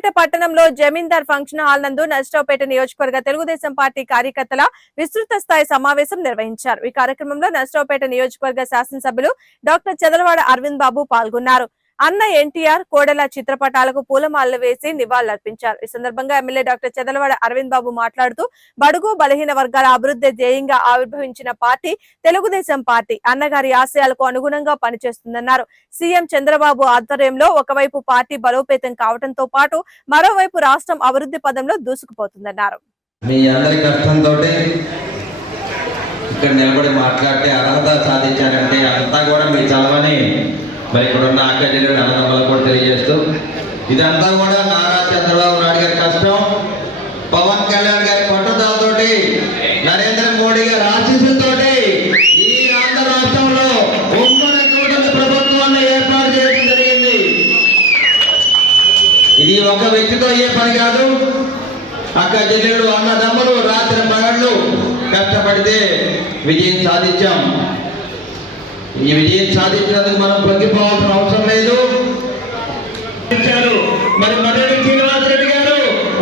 నర్సరావుపేట పట్టణంలో జమీందార్ function hall నందు నర్సరావుపేట నియోజకవర్గ తెలుగుదేశం పార్టీ కార్యకర్తల విస్తృత స్థాయి సమావేశం నిర్వహించారు। ఈ కార్యక్రమంలో నర్సరావుపేట నియోజకవర్గ శాసనసభ్యులు డాక్టర్ చదలవాడ అరవింద్ బాబు పాల్గొన్నారు। అన్న ఎన్టీఆర్ కోడెల చిత్రపటాలకు పూలమాలలు వేసి నివాళులర్పించారు। ఈ సందర్భంగా ఎమ్మెల్యే డాక్టర్ చదలవాడ అరవింద్ బాబు మాట్లాడుతూ బడుగు బలహీన వర్గాల అభివృద్ధి ధ్యేయంగా ఆవిర్భవించిన పార్టీ తెలుగుదేశం పార్టీ అన్నగారి ఆశయాలకు అనుగుణంగా పనిచేస్తుందన్నారు। సీఎం చంద్రబాబు ఆధ్వర్యంలో ఒకవైపు పార్టీ బలోపేతం కావడంతో పాటు మరోవైపు రాష్ట్రం అభివృద్ధి పదంలో దూసుకుపోతుందన్నారు। మీ అందరి కష్టంతో ఇక్కడ నిలబడి మాట్లాడితే అర్హత సాధించారంటే అంతా కూడా మీ చలవని మరి ఇక్కడున్న అక్కజల్లు అన్నదమ్ములకు కూడా తెలియజేస్తూ ఇదంతా కూడా నారా చంద్రబాబు నాయుడు గారి కష్టం, పవన్ కళ్యాణ్ గారి పట్టుదలతోటి, నరేంద్ర మోడీ గారి ఆశీస్సులతోటి ఈ ఆంధ్ర రాష్ట్రంలో ఉమ్మడి కూటమి ప్రభుత్వాన్ని ఏర్పాటు చేయడం జరిగింది। ఇది ఒక వ్యక్తితో అయ్యే పని కాదు। అక్క చెల్లెళ్ళు అన్నదమ్ములు రాత్రి పగళ్ళు కష్టపడితే విజయం సాధించాం। ఈ విజయం సాధించినందుకు మనం పొంగిపోవాల్సిన అవసరం లేదు। మరి మర్రెడ్డి శ్రీనివాసరెడ్డి గారు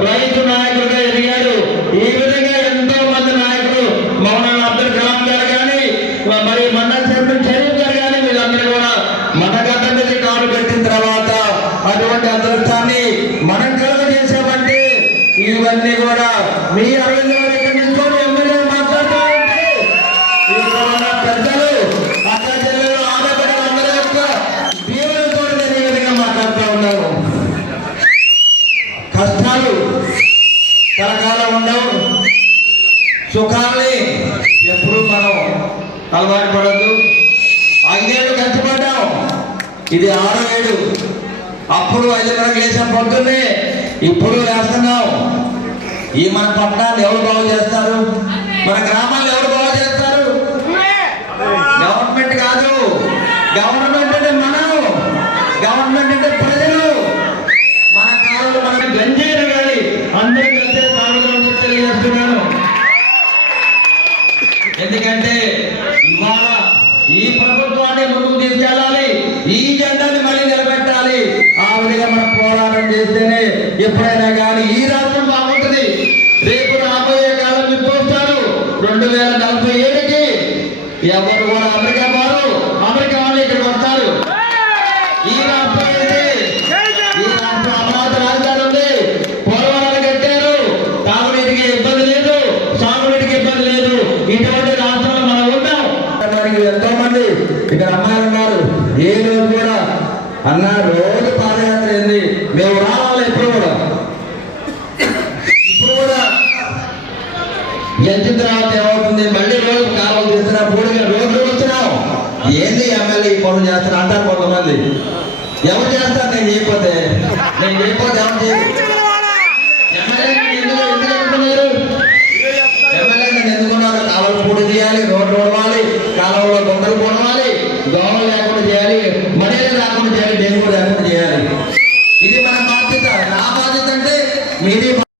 రైతు నాయకులుగా ఎదిగారు। ఈ విధంగా ఎంతో మంది నాయకులు మౌలానా అబ్దుల్ కలాం గారు కానీ మరి మండల చైర్మన్ షరీఫ్ గారు కానీ వీళ్ళందరూ కూడా మన గడ్డ మీద కాలు పెట్టిన తర్వాత అటువంటి అదృష్టాన్ని మనం కలుగజేసామంటే ఇవన్నీ కూడా మీ అరవింద్ గారు ఇక్కడ నిల్చొని ఎమ్మెల్యే మాట్లాడుతూ ఉంటే పెద్దలు అక్క చెల్లెలు ఆడబిడ్డలు అందరి యొక్క దీవులతో నేను ఈ విధంగా మాట్లాడుతూ ఉన్నాను। కష్టాలు కలకాలం ఉండవు, సుఖాన్ని ఎప్పుడు మనం అలవాటు పడద్దు। 5 ఏళ్ళు కష్టపడ్డాం, ఇది 6వ ఏడు। అప్పుడు 5 లేసాం పొద్దున్నే, ఇప్పుడు వేస్తున్నాం। ఈ మన పట్టణాన్ని ఎవరు బాగు చేస్తారు? మన గ్రామాన్ని ఎవరు బాగు చేస్తారు? గవర్నమెంట్ కాదు, గవర్నమెంట్ అంటే మనం, గవర్నమెంట్ అంటే ప్రజలు। మన కాలంలో మన గంజేరు కానీ అందరూ కలిసే తాగుదామని తెలియజేస్తున్నాను। ఎందుకంటే ఇవాళ ఈ ప్రభుత్వాన్ని ముందుకు తీసుకెళ్ళాలి, ఈ జెండాని మళ్ళీ నిలబెట్టాలి। ఆ విధంగా మనం పోరాటం చేస్తేనే ఎప్పుడైనా కానీ ఈ రాష్ట్రం బాగుంటుంది। రేపు రాబోయే కాలం మీరు చూస్తారు, 2047కి ఎవరు కూడా అమెరికా వారు అమెరికా వాళ్ళు ఇక్కడికి వస్తారు। ఈ రాష్ట్రం అయితే ఈ రాష్ట్రం అమరావతి రాజధాని ఉంది, పోలవరాలు కట్టారు, తాగునీటికి ఇబ్బంది లేదు, సాగునీటికి ఇబ్బంది లేదు। ఇటువంటి రాష్ట్రంలో మనం ఉన్నాం। ఎంతో మంది ఇక్కడ అమ్మాయిలు ఉన్నారు, ఏ రోజు కూడా అన్న రోజు పాదయాత్ర ఏంది మేము రావాలి, ఇప్పుడు కూడా గెలిచిన తర్వాత ఏమవుతుంది, మళ్ళీ రోజు కాలువలు తీస్తున్నా, పూడిగా రోజు వచ్చినాం, ఏంది ఎమ్మెల్యే ఈ పనులు చేస్తున్నా అంటారు కొంతమంది। ఎవరు చేస్తారు? నేను చేయకపోతే ఎవరు చేయాలి?